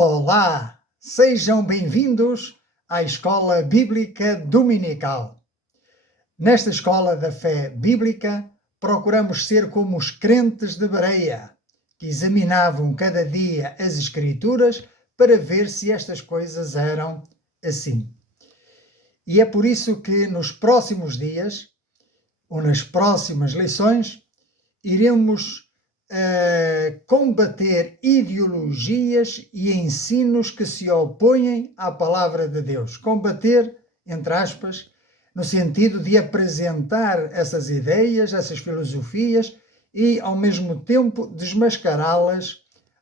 Olá, sejam bem-vindos à Escola Bíblica Dominical. Nesta Escola da Fé Bíblica, procuramos ser como os crentes de Bereia, que examinavam cada dia as Escrituras para ver se estas coisas eram assim. E é por isso que nos próximos dias, ou nas próximas lições, iremos combater ideologias e ensinos que se opõem à palavra de Deus. Combater, entre aspas, no sentido de apresentar essas ideias, essas filosofias e, ao mesmo tempo, desmascará-las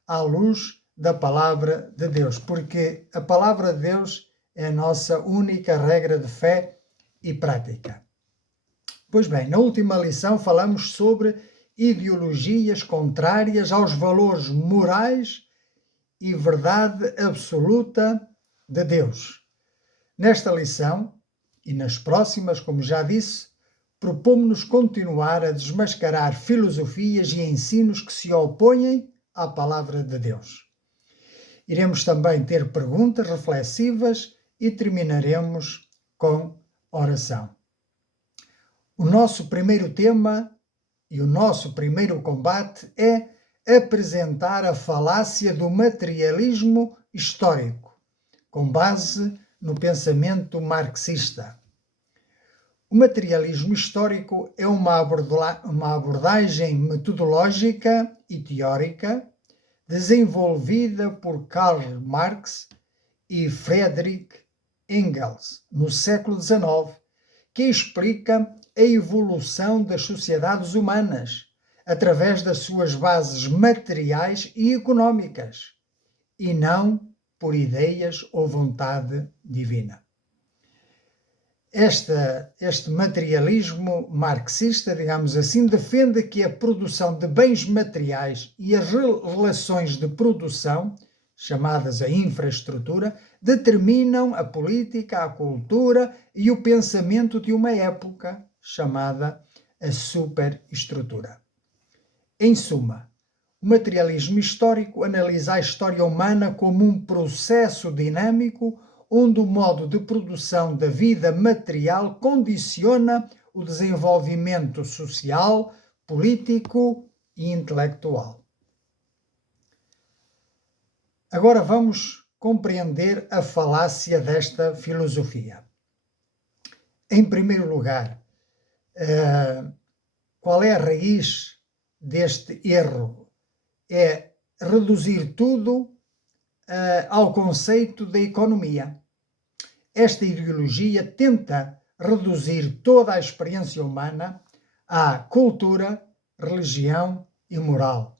à luz da palavra de Deus, porque a palavra de Deus é a nossa única regra de fé e prática. Pois bem, na última lição falamos sobre ideologias contrárias aos valores morais e verdade absoluta de Deus. Nesta lição e nas próximas, como já disse, propomos-nos continuar a desmascarar filosofias e ensinos que se opõem à palavra de Deus. Iremos também ter perguntas reflexivas e terminaremos com oração. O nosso primeiro tema e o nosso primeiro combate é apresentar a falácia do materialismo histórico, com base no pensamento marxista. O materialismo histórico é uma abordagem metodológica e teórica desenvolvida por Karl Marx e Friedrich Engels no século XIX, que explica a evolução das sociedades humanas através das suas bases materiais e económicas, e não por ideias ou vontade divina. Este materialismo marxista, digamos assim, defende que a produção de bens materiais e as relações de produção, chamadas a infraestrutura, determinam a política, a cultura e o pensamento de uma época, chamada a superestrutura. Em suma, o materialismo histórico analisa a história humana como um processo dinâmico onde o modo de produção da vida material condiciona o desenvolvimento social, político e intelectual. Agora vamos compreender a falácia desta filosofia. Em primeiro lugar, qual é a raiz deste erro? É reduzir tudo ao conceito da economia. Esta ideologia tenta reduzir toda a experiência humana à cultura, religião e moral,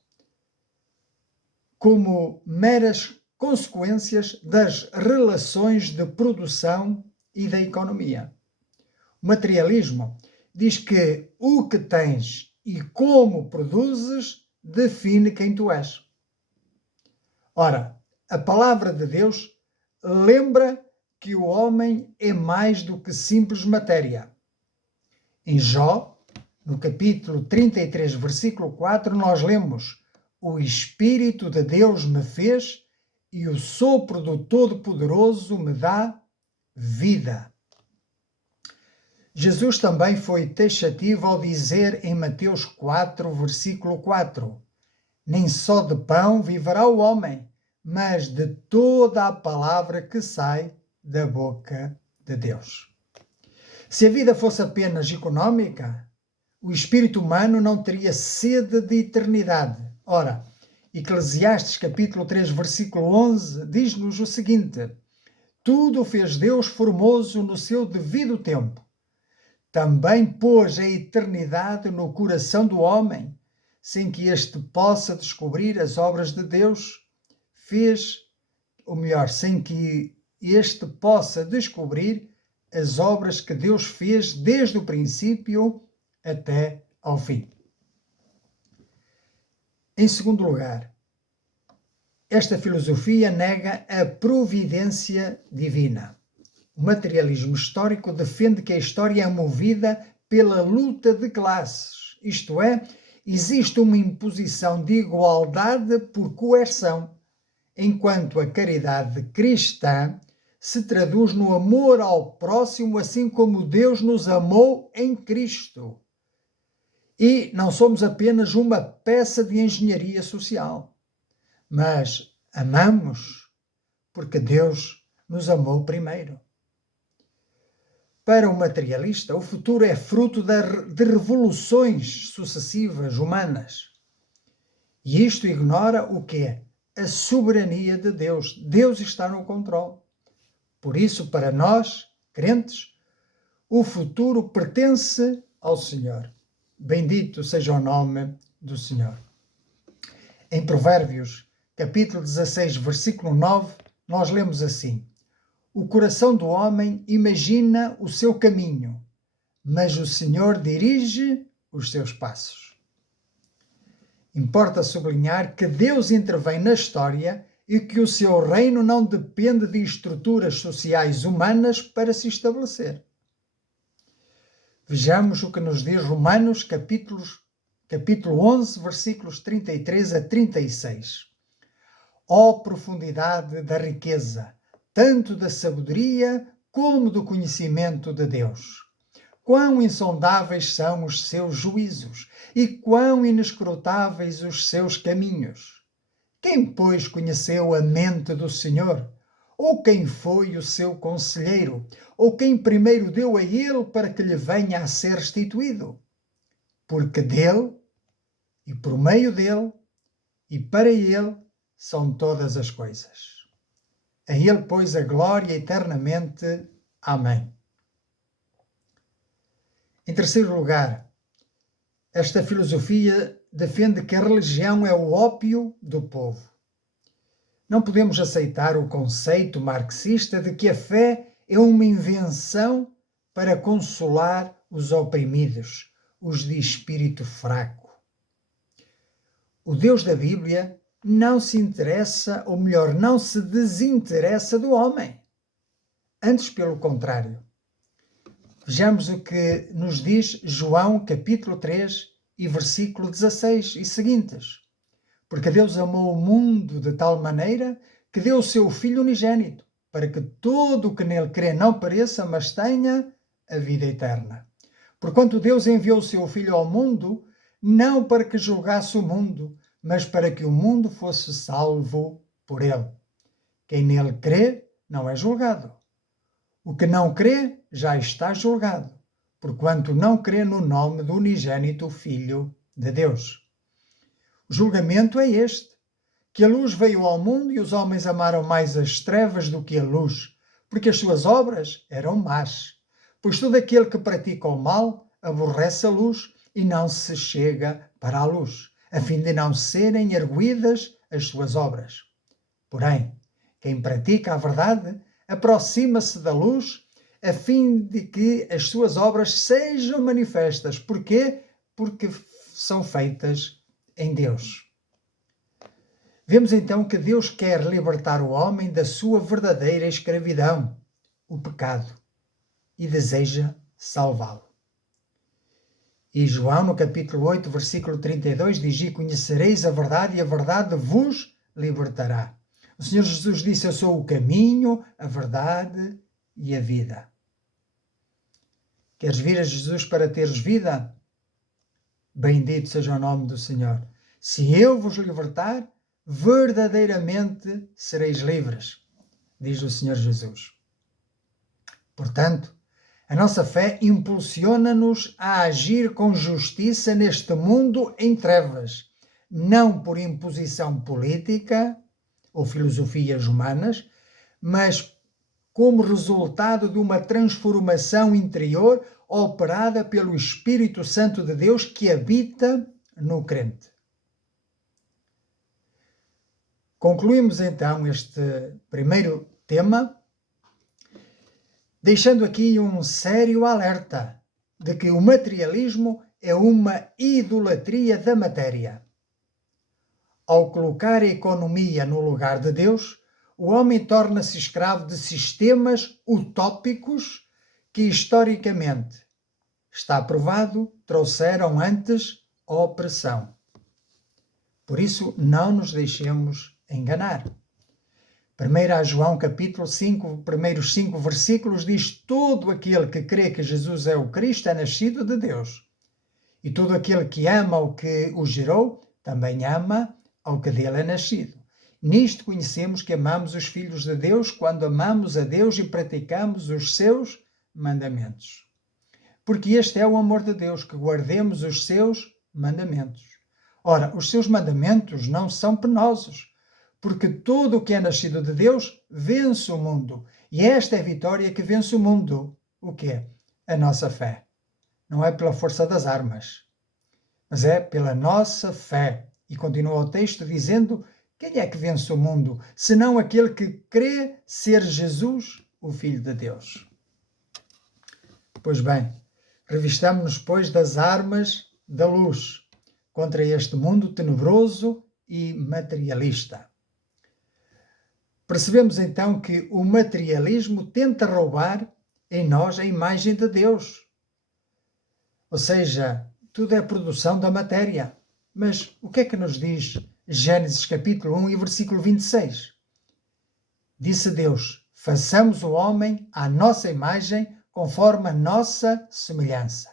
como meras consequências das relações de produção e da economia. O materialismo diz que o que tens e como produzes define quem tu és. Ora, a palavra de Deus lembra que o homem é mais do que simples matéria. Em Jó, no capítulo 33, versículo 4, nós lemos: "O Espírito de Deus me fez e o sopro do Todo-Poderoso me dá vida." Jesus também foi taxativo ao dizer em Mateus 4, versículo 4: "Nem só de pão viverá o homem, mas de toda a palavra que sai da boca de Deus." Se a vida fosse apenas económica, o espírito humano não teria sede de eternidade. Ora, Eclesiastes capítulo 3, versículo 11, diz-nos o seguinte: "Tudo fez Deus formoso no seu devido tempo. Também pôs a eternidade no coração do homem, sem que este possa descobrir as obras de Deus. Sem que este possa descobrir as obras que Deus fez desde o princípio até ao fim." Em segundo lugar, esta filosofia nega a providência divina. O materialismo histórico defende que a história é movida pela luta de classes, isto é, existe uma imposição de igualdade por coerção, enquanto a caridade cristã se traduz no amor ao próximo, assim como Deus nos amou em Cristo. E não somos apenas uma peça de engenharia social, mas amamos porque Deus nos amou primeiro. Para o materialista, o futuro é fruto de revoluções sucessivas humanas. E isto ignora o quê? A soberania de Deus. Deus está no controle. Por isso, para nós, crentes, o futuro pertence ao Senhor. Bendito seja o nome do Senhor. Em Provérbios, capítulo 16, versículo 9, nós lemos assim: o coração do homem imagina o seu caminho, mas o Senhor dirige os seus passos. Importa sublinhar que Deus intervém na história e que o seu reino não depende de estruturas sociais humanas para se estabelecer. Vejamos o que nos diz Romanos, capítulo 11, versículos 33 a 36. Ó profundidade da riqueza, tanto da sabedoria como do conhecimento de Deus! Quão insondáveis são os seus juízos e quão inescrutáveis os seus caminhos! Quem, pois, conheceu a mente do Senhor? Ou quem foi o seu conselheiro? Ou quem primeiro deu a ele para que lhe venha a ser restituído? Porque dele, e por meio dele, e para ele, são todas as coisas. A ele, pois, a glória eternamente. Amém. Em terceiro lugar, esta filosofia defende que a religião é o ópio do povo. Não podemos aceitar o conceito marxista de que a fé é uma invenção para consolar os oprimidos, os de espírito fraco. O Deus da Bíblia não se interessa, ou melhor, não se desinteressa do homem. Antes, pelo contrário. Vejamos o que nos diz João, capítulo 3, e versículo 16 e seguintes. Porque Deus amou o mundo de tal maneira que deu o seu Filho unigênito, para que todo o que nele crê não pereça, mas tenha a vida eterna. Porquanto Deus enviou o seu Filho ao mundo, não para que julgasse o mundo, mas para que o mundo fosse salvo por ele. Quem nele crê não é julgado. O que não crê já está julgado, porquanto não crê no nome do unigênito Filho de Deus. O julgamento é este, que a luz veio ao mundo e os homens amaram mais as trevas do que a luz, porque as suas obras eram más. Pois todo aquele que pratica o mal aborrece a luz e não se chega para a luz, a fim de não serem arguidas as suas obras. Porém, quem pratica a verdade aproxima-se da luz, a fim de que as suas obras sejam manifestas. Porquê? Porque são feitas em Deus. Vemos então que Deus quer libertar o homem da sua verdadeira escravidão, o pecado, e deseja salvá-lo. E João, no capítulo 8, versículo 32, diz: e conhecereis a verdade, e a verdade vos libertará. O Senhor Jesus disse: eu sou o caminho, a verdade e a vida. Queres vir a Jesus para teres vida? Bendito seja o nome do Senhor. Se eu vos libertar, verdadeiramente sereis livres, diz o Senhor Jesus. Portanto, a nossa fé impulsiona-nos a agir com justiça neste mundo em trevas, não por imposição política ou filosofias humanas, mas como resultado de uma transformação interior operada pelo Espírito Santo de Deus que habita no crente. Concluímos então este primeiro tema, deixando aqui um sério alerta de que o materialismo é uma idolatria da matéria. Ao colocar a economia no lugar de Deus, o homem torna-se escravo de sistemas utópicos que, historicamente, está provado, trouxeram antes opressão. Por isso, não nos deixemos enganar. 1 João capítulo 5, primeiros 5 versículos diz: todo aquele que crê que Jesus é o Cristo é nascido de Deus. E todo aquele que ama o que o gerou, também ama ao que dele é nascido. Nisto conhecemos que amamos os filhos de Deus, quando amamos a Deus e praticamos os seus mandamentos. Porque este é o amor de Deus, que guardemos os seus mandamentos. Ora, os seus mandamentos não são penosos, porque todo o que é nascido de Deus vence o mundo. E esta é a vitória que vence o mundo. O quê? A nossa fé. Não é pela força das armas, mas é pela nossa fé. E continua o texto dizendo: quem é que vence o mundo, senão aquele que crê ser Jesus, o Filho de Deus? Pois bem, revistamo-nos, pois, das armas da luz contra este mundo tenebroso e materialista. Percebemos então que o materialismo tenta roubar em nós a imagem de Deus. Ou seja, tudo é produção da matéria. Mas o que é que nos diz Gênesis capítulo 1 e versículo 26? Disse Deus: façamos o homem à nossa imagem, conforme a nossa semelhança.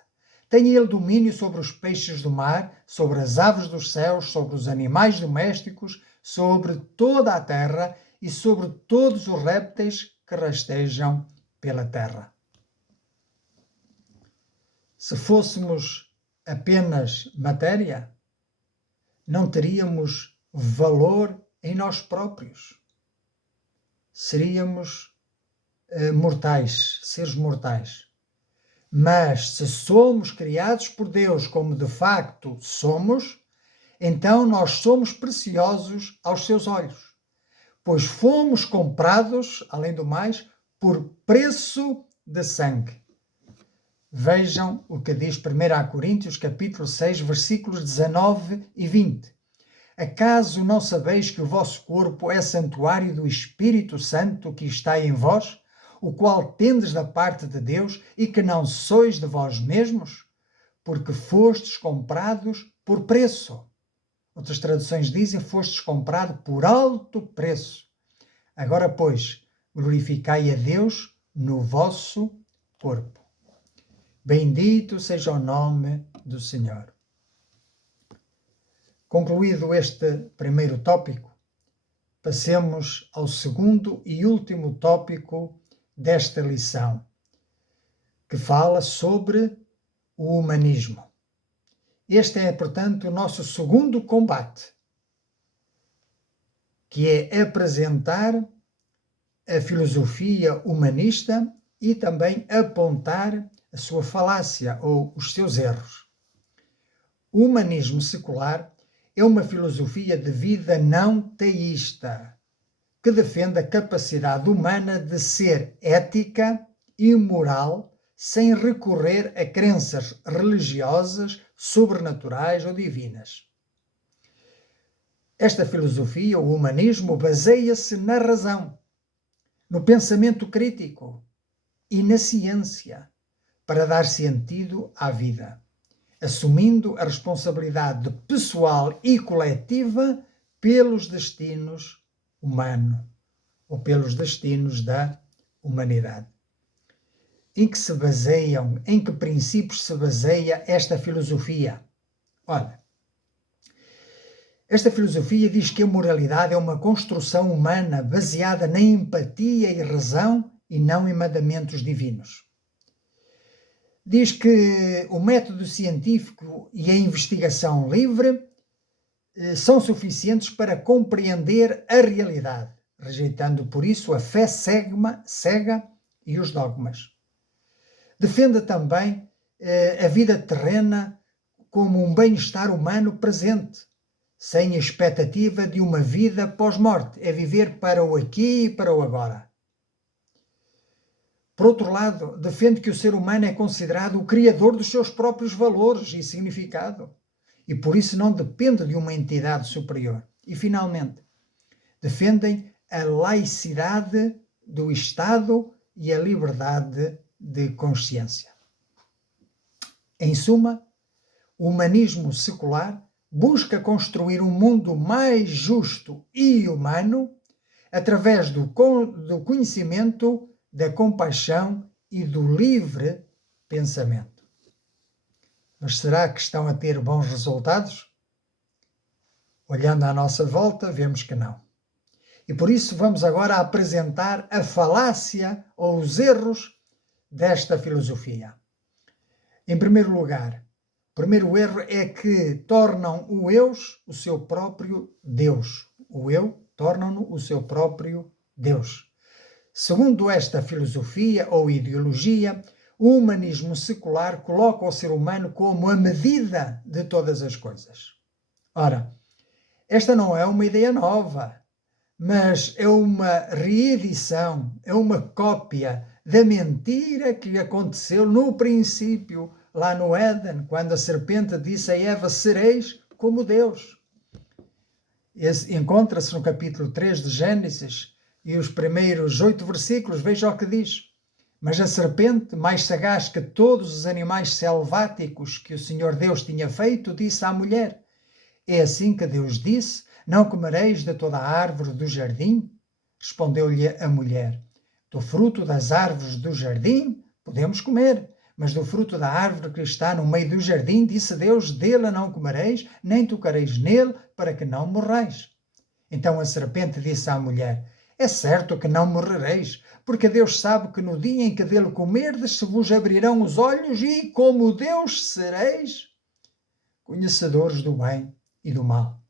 Tenha ele domínio sobre os peixes do mar, sobre as aves dos céus, sobre os animais domésticos, sobre toda a terra e sobre todos os répteis que rastejam pela terra. Se fôssemos apenas matéria, não teríamos valor em nós próprios. Seríamos mortais, seres mortais. Mas se somos criados por Deus como de facto somos, então nós somos preciosos aos seus olhos, pois fomos comprados, além do mais, por preço de sangue. Vejam o que diz 1 Coríntios capítulo 6, versículos 19 e 20. Acaso não sabeis que o vosso corpo é santuário do Espírito Santo que está em vós, o qual tendes da parte de Deus e que não sois de vós mesmos? Porque fostes comprados por preço. Outras traduções dizem: fostes comprado por alto preço. Agora, pois, glorificai a Deus no vosso corpo. Bendito seja o nome do Senhor. Concluído este primeiro tópico, passemos ao segundo e último tópico desta lição, que fala sobre o humanismo. Este é, portanto, o nosso segundo combate, que é apresentar a filosofia humanista e também apontar a sua falácia ou os seus erros. O humanismo secular é uma filosofia de vida não teísta, que defende a capacidade humana de ser ética e moral sem recorrer a crenças religiosas, sobrenaturais ou divinas. Esta filosofia, o humanismo, baseia-se na razão, no pensamento crítico e na ciência, para dar sentido à vida, assumindo a responsabilidade pessoal e coletiva pelos destinos humanos, ou pelos destinos da humanidade. Em que princípios se baseia esta filosofia? Olha, esta filosofia diz que a moralidade é uma construção humana baseada na empatia e razão e não em mandamentos divinos. Diz que o método científico e a investigação livre são suficientes para compreender a realidade, rejeitando por isso a fé cega e os dogmas. Defende também a vida terrena como um bem-estar humano presente, sem expectativa de uma vida pós-morte, é viver para o aqui e para o agora. Por outro lado, defende que o ser humano é considerado o criador dos seus próprios valores e significado, e por isso não depende de uma entidade superior. E, finalmente, defendem a laicidade do Estado e a liberdade de consciência. Em suma, o humanismo secular busca construir um mundo mais justo e humano, através do conhecimento, da compaixão e do livre pensamento. Mas será que estão a ter bons resultados? Olhando à nossa volta, vemos que não. E por isso vamos agora apresentar a falácia ou os erros desta filosofia. Em primeiro lugar, o primeiro erro é que tornam o eu o seu próprio Deus. O eu tornam-no o seu próprio Deus. Segundo esta filosofia ou ideologia, o humanismo secular coloca o ser humano como a medida de todas as coisas. Ora, esta não é uma ideia nova, mas é uma reedição, é uma cópia da mentira que aconteceu no princípio, lá no Éden, quando a serpente disse a Eva: sereis como Deus. Encontra-se no capítulo 3 de Gênesis e os primeiros 8 versículos, veja o que diz. Mas a serpente, mais sagaz que todos os animais selváticos que o Senhor Deus tinha feito, disse à mulher: é assim que Deus disse: não comereis de toda a árvore do jardim? Respondeu-lhe a mulher: do fruto das árvores do jardim podemos comer, mas do fruto da árvore que está no meio do jardim, disse Deus: dele não comereis, nem tocareis nele, para que não morrais. Então a serpente disse à mulher: é certo que não morrereis, porque Deus sabe que no dia em que dele comerdes se vos abrirão os olhos e, como Deus, sereis conhecedores do bem e do mal.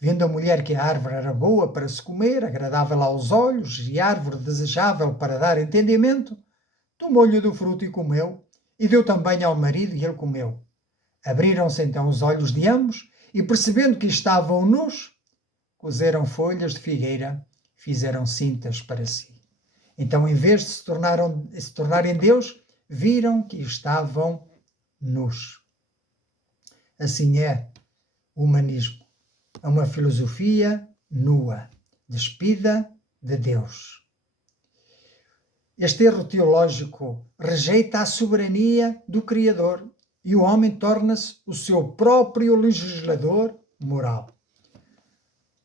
Vendo a mulher que a árvore era boa para se comer, agradável aos olhos e árvore desejável para dar entendimento, tomou-lhe do fruto e comeu, e deu também ao marido e ele comeu. Abriram-se então os olhos de ambos e, percebendo que estavam nus, cozeram folhas de figueira, fizeram cintas para si. Então, em vez de se tornarem Deus, viram que estavam nus. Assim é o humanismo. É uma filosofia nua, despida de Deus. Este erro teológico rejeita a soberania do Criador e o homem torna-se o seu próprio legislador moral.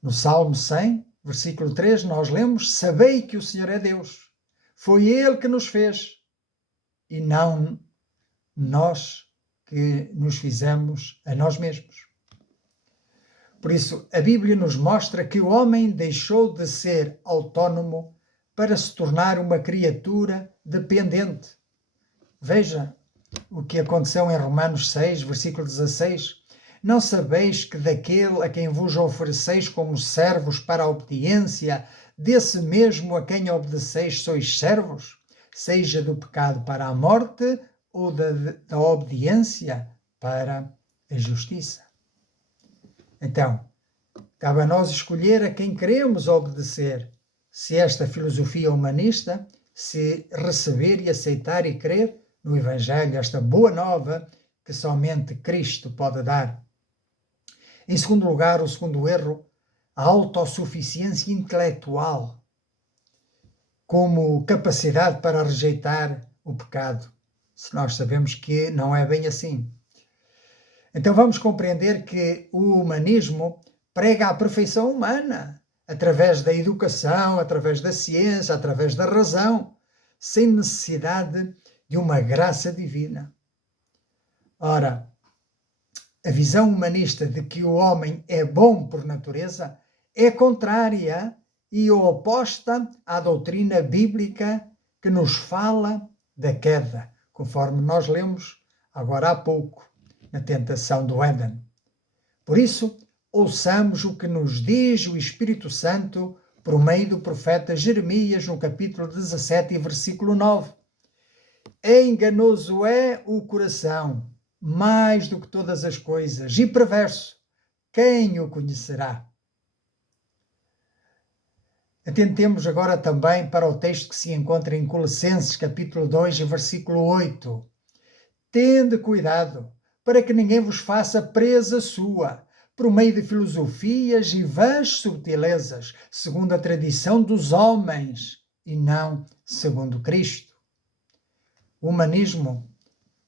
No Salmo 100, versículo 3, nós lemos: sabei que o Senhor é Deus. Foi Ele que nos fez e não nós que nos fizemos a nós mesmos. Por isso, a Bíblia nos mostra que o homem deixou de ser autónomo para se tornar uma criatura dependente. Veja o que aconteceu em Romanos 6, versículo 16. Não sabeis que daquele a quem vos ofereceis como servos para a obediência, desse mesmo a quem obedeceis sois servos, seja do pecado para a morte ou da obediência para a justiça? Então, cabe a nós escolher a quem queremos obedecer, se esta filosofia humanista, se receber e aceitar e crer no Evangelho, esta boa nova que somente Cristo pode dar. Em segundo lugar, o segundo erro, a autossuficiência intelectual como capacidade para rejeitar o pecado, se nós sabemos que não é bem assim. Então vamos compreender que o humanismo prega a perfeição humana, através da educação, através da ciência, através da razão, sem necessidade de uma graça divina. Ora, a visão humanista de que o homem é bom por natureza é contrária e oposta à doutrina bíblica que nos fala da queda, conforme nós lemos agora há pouco, na tentação do Éden. Por isso, ouçamos o que nos diz o Espírito Santo por meio do profeta Jeremias, no capítulo 17 e versículo 9. Enganoso é o coração, mais do que todas as coisas, e perverso, quem o conhecerá? Atentemos agora também para o texto que se encontra em Colossenses, capítulo 2 e versículo 8. Tende cuidado, para que ninguém vos faça presa sua, por meio de filosofias e vãs subtilezas, segundo a tradição dos homens, e não segundo Cristo. O humanismo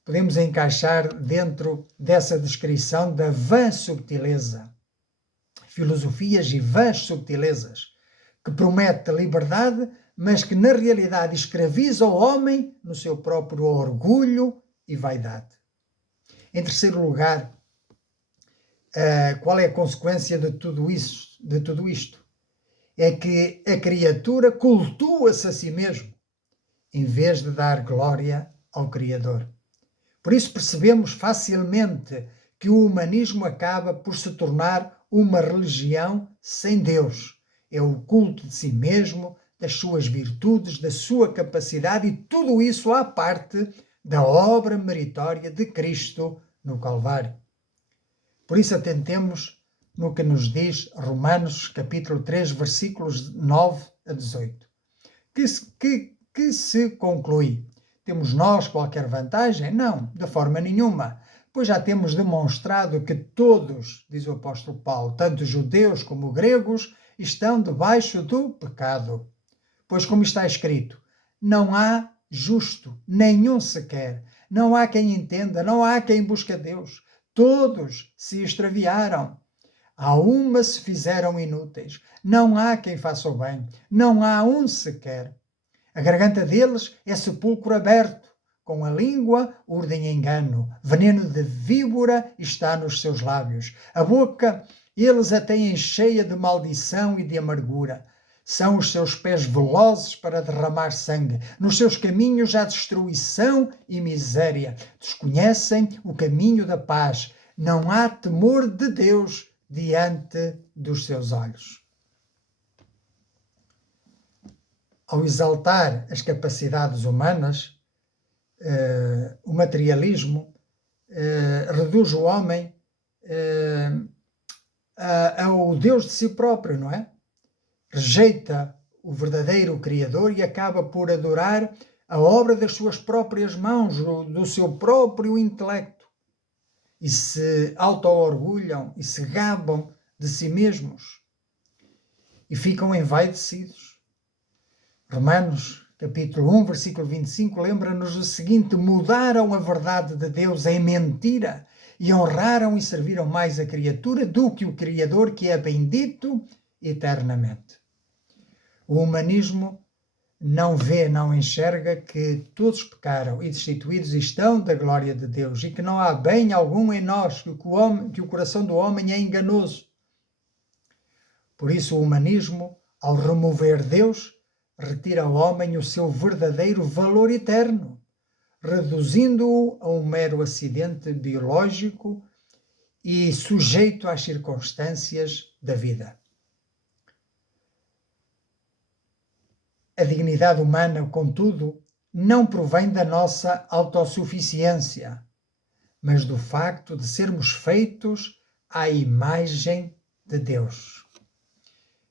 podemos encaixar dentro dessa descrição da vã subtileza. Filosofias e vãs subtilezas. que promete liberdade, mas que na realidade escraviza o homem no seu próprio orgulho e vaidade. Em terceiro lugar, qual é a consequência de tudo isto? É que a criatura cultua-se a si mesmo, em vez de dar glória ao Criador. Por isso percebemos facilmente que o humanismo acaba por se tornar uma religião sem Deus. É o culto de si mesmo, das suas virtudes, da sua capacidade, e tudo isso à parte da obra meritória de Cristo no Calvário. Por isso atentemos no que nos diz Romanos capítulo 3, versículos 9 a 18. Que se conclui? Temos nós qualquer vantagem? Não, de forma nenhuma, pois já temos demonstrado que todos, diz o apóstolo Paulo, tanto judeus como gregos, estão debaixo do pecado. Pois, como está escrito, não há justo, nenhum sequer, não há quem entenda, não há quem busque a Deus. Todos se extraviaram. A uma se fizeram inúteis. Não há quem faça o bem, não há um sequer. A garganta deles é sepulcro aberto, com a língua urdem engano, veneno de víbora está nos seus lábios. A boca eles a têm cheia de maldição e de amargura. São os seus pés velozes para derramar sangue. Nos seus caminhos há destruição e miséria. Desconhecem o caminho da paz. Não há temor de Deus diante dos seus olhos. Ao exaltar as capacidades humanas, o materialismo reduz o homem ao Deus de si próprio, não é? Rejeita o verdadeiro Criador e acaba por adorar a obra das suas próprias mãos, do seu próprio intelecto. E se auto-orgulham e se gabam de si mesmos e ficam envaidecidos. Romanos, capítulo 1, versículo 25, lembra-nos o seguinte: mudaram a verdade de Deus em mentira e honraram e serviram mais a criatura do que o Criador, que é bendito eternamente. O humanismo não vê, não enxerga que todos pecaram e destituídos estão da glória de Deus e que não há bem algum em nós, que o coração do homem é enganoso. Por isso o humanismo, ao remover Deus, retira ao homem o seu verdadeiro valor eterno, reduzindo-o a um mero acidente biológico e sujeito às circunstâncias da vida. A dignidade humana, contudo, não provém da nossa autossuficiência, mas do facto de sermos feitos à imagem de Deus.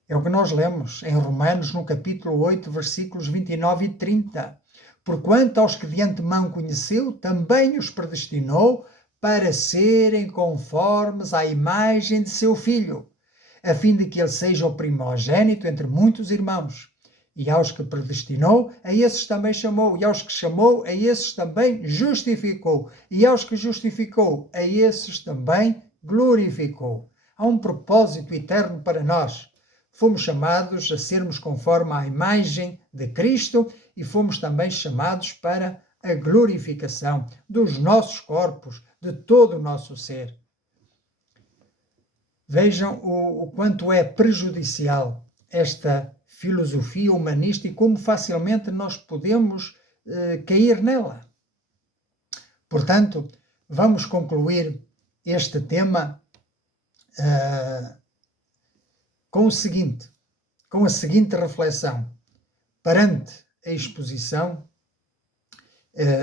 É o que nós lemos em Romanos, no capítulo 8, versículos 29 e 30. Porquanto aos que de antemão conheceu, também os predestinou para serem conformes à imagem de seu Filho, a fim de que ele seja o primogênito entre muitos irmãos. E aos que predestinou, a esses também chamou. E aos que chamou, a esses também justificou. E aos que justificou, a esses também glorificou. Há um propósito eterno para nós. Fomos chamados a sermos conforme à imagem de Cristo e fomos também chamados para a glorificação dos nossos corpos, de todo o nosso ser. Vejam o quanto é prejudicial esta filosofia humanista e como facilmente nós podemos cair nela. Portanto, vamos concluir este tema com a seguinte reflexão. Perante a exposição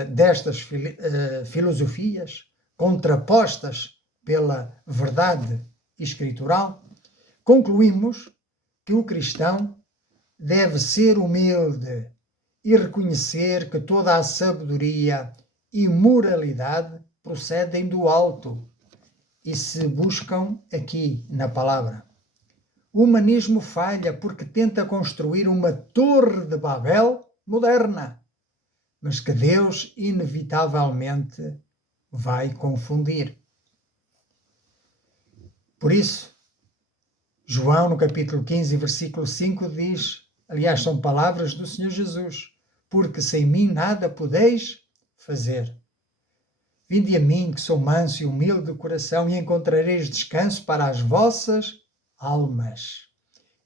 destas filosofias contrapostas pela verdade escritural, concluímos que o cristão deve ser humilde e reconhecer que toda a sabedoria e moralidade procedem do alto e se buscam aqui na palavra. O humanismo falha porque tenta construir uma torre de Babel moderna, mas que Deus inevitavelmente vai confundir. Por isso, João, no capítulo 15, versículo 5, diz, aliás, são palavras do Senhor Jesus, porque sem mim nada podeis fazer. Vinde a mim, que sou manso e humilde de coração, e encontrareis descanso para as vossas almas.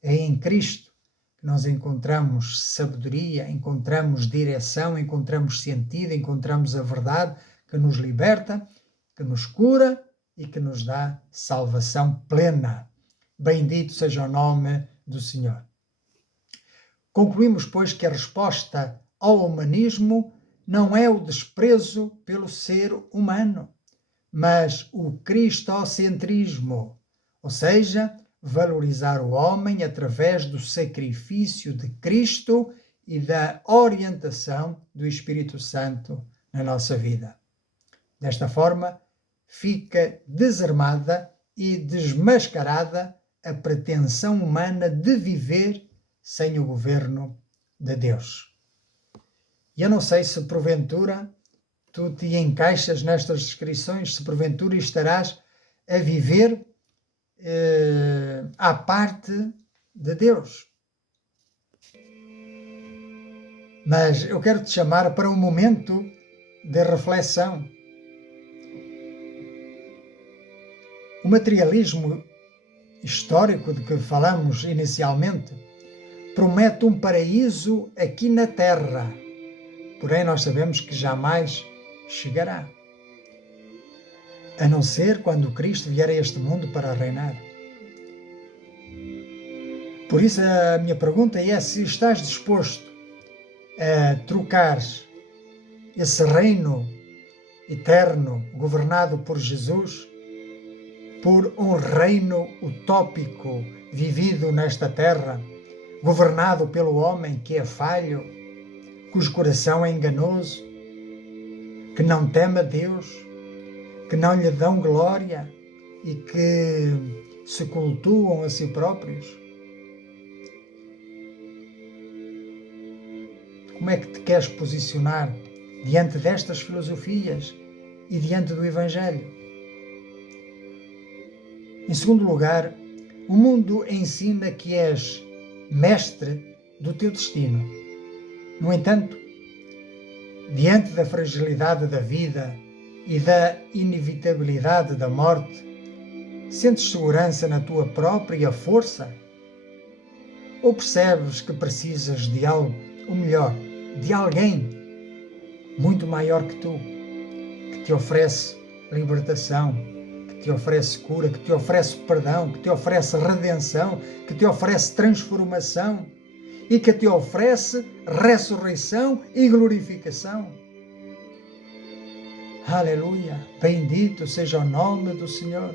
É em Cristo que nós encontramos sabedoria, encontramos direção, encontramos sentido, encontramos a verdade que nos liberta, que nos cura e que nos dá salvação plena. Bendito seja o nome do Senhor. Concluímos, pois, que a resposta ao humanismo não é o desprezo pelo ser humano, mas o cristocentrismo, ou seja, valorizar o homem através do sacrifício de Cristo e da orientação do Espírito Santo na nossa vida. Desta forma, fica desarmada e desmascarada a pretensão humana de viver sem o governo de Deus. E eu não sei se porventura tu te encaixas nestas descrições, se porventura estarás a viver à parte de Deus. Mas eu quero te chamar para um momento de reflexão. O materialismo histórico de que falamos inicialmente promete um paraíso aqui na Terra, porém nós sabemos que jamais chegará, a não ser quando Cristo vier a este mundo para reinar. Por isso a minha pergunta é se estás disposto a trocar esse reino eterno governado por Jesus por um reino utópico vivido nesta terra, governado pelo homem que é falho, cujo coração é enganoso, que não teme a Deus, que não lhe dão glória e que se cultuam a si próprios. Como é que te queres posicionar diante destas filosofias e diante do Evangelho? Em segundo lugar, o mundo ensina que és mestre do teu destino. No entanto, diante da fragilidade da vida e da inevitabilidade da morte, sentes segurança na tua própria força? Ou percebes que precisas de algo, ou melhor, de alguém muito maior que tu, que te oferece libertação, que te oferece cura, que te oferece perdão, que te oferece redenção, que te oferece transformação e que te oferece ressurreição e glorificação? Aleluia! Bendito seja o nome do Senhor.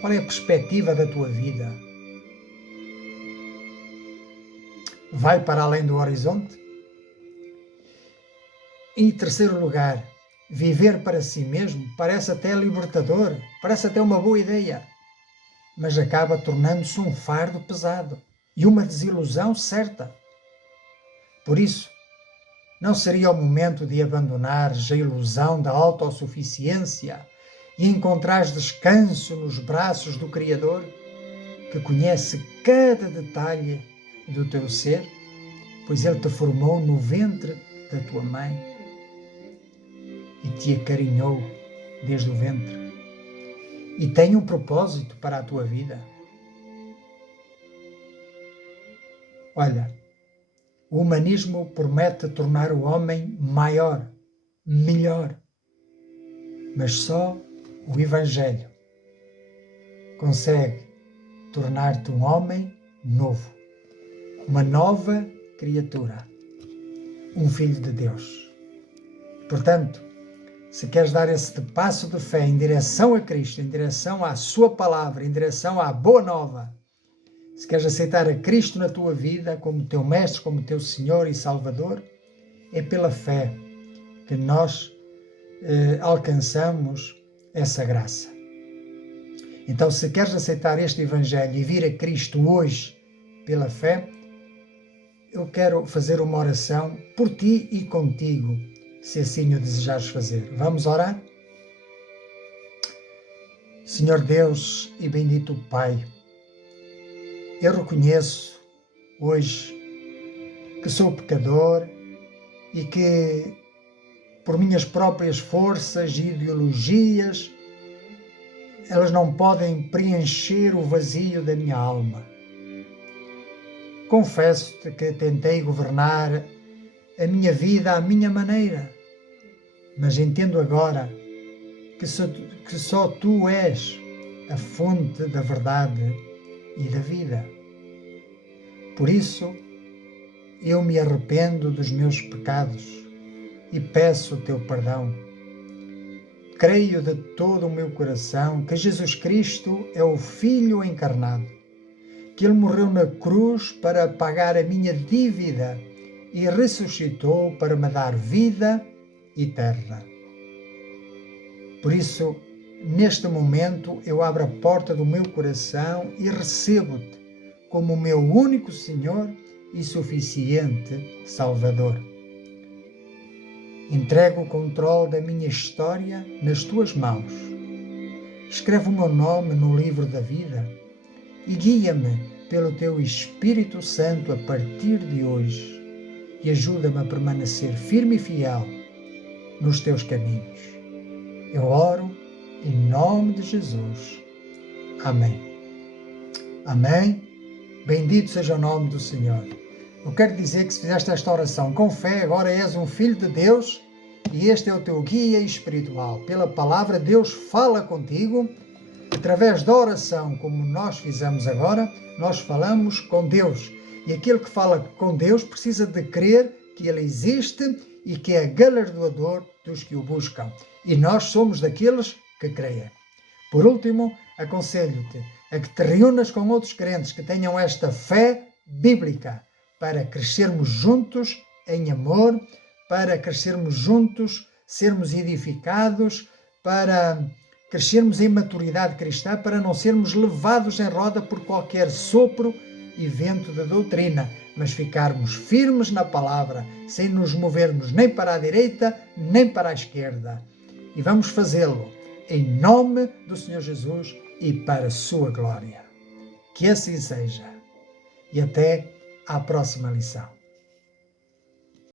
Qual é a perspectiva da tua vida? Vai para além do horizonte? Em terceiro lugar, viver para si mesmo parece até libertador, parece até uma boa ideia, mas acaba tornando-se um fardo pesado e uma desilusão certa. Por isso, não seria o momento de abandonares a ilusão da autossuficiência e encontrares descanso nos braços do Criador, que conhece cada detalhe do teu ser, pois Ele te formou no ventre da tua mãe e te acarinhou desde o ventre e tem um propósito para a tua vida. Olha, o humanismo promete tornar o homem maior, melhor, mas só o Evangelho consegue tornar-te um homem novo, uma nova criatura, um filho de Deus. Portanto, se queres dar esse passo de fé em direção a Cristo, em direção à sua palavra, em direção à boa nova, se queres aceitar a Cristo na tua vida como teu mestre, como teu Senhor e Salvador, é pela fé que nós alcançamos essa graça. Então, se queres aceitar este Evangelho e vir a Cristo hoje pela fé, eu quero fazer uma oração por ti e contigo, se assim o desejares fazer. Vamos orar? Senhor Deus e bendito Pai, eu reconheço hoje que sou pecador e que, por minhas próprias forças e ideologias, elas não podem preencher o vazio da minha alma. Confesso-te que tentei governar a minha vida à minha maneira, mas entendo agora que só Tu és a fonte da verdade e da vida. Por isso, eu me arrependo dos meus pecados e peço o Teu perdão. Creio de todo o meu coração que Jesus Cristo é o Filho encarnado, que Ele morreu na cruz para pagar a minha dívida e ressuscitou para me dar vida eterna. Por isso, neste momento, eu abro a porta do meu coração e recebo-te como o meu único Senhor e suficiente Salvador. Entrego o controle da minha história nas Tuas mãos. Escreve o meu nome no livro da vida e guia-me pelo Teu Espírito Santo a partir de hoje e ajuda-me a permanecer firme e fiel nos Teus caminhos. Eu oro em nome de Jesus. Amém. Amém. Bendito seja o nome do Senhor. Eu quero dizer que se fizeste esta oração com fé, agora és um filho de Deus e este é o teu guia espiritual. Pela palavra, Deus fala contigo. Através da oração, como nós fizemos agora, nós falamos com Deus. E aquele que fala com Deus precisa de crer que Ele existe e que é galardoador dos que o buscam. E nós somos daqueles que creem. Por último, aconselho-te a que te reúnas com outros crentes que tenham esta fé bíblica para crescermos juntos em amor, para crescermos juntos, sermos edificados, para crescermos em maturidade cristã, para não sermos levados em roda por qualquer sopro e vento de doutrina, mas ficarmos firmes na palavra, sem nos movermos nem para a direita, nem para a esquerda. E vamos fazê-lo em nome do Senhor Jesus e para a sua glória. Que assim seja. E até à próxima lição.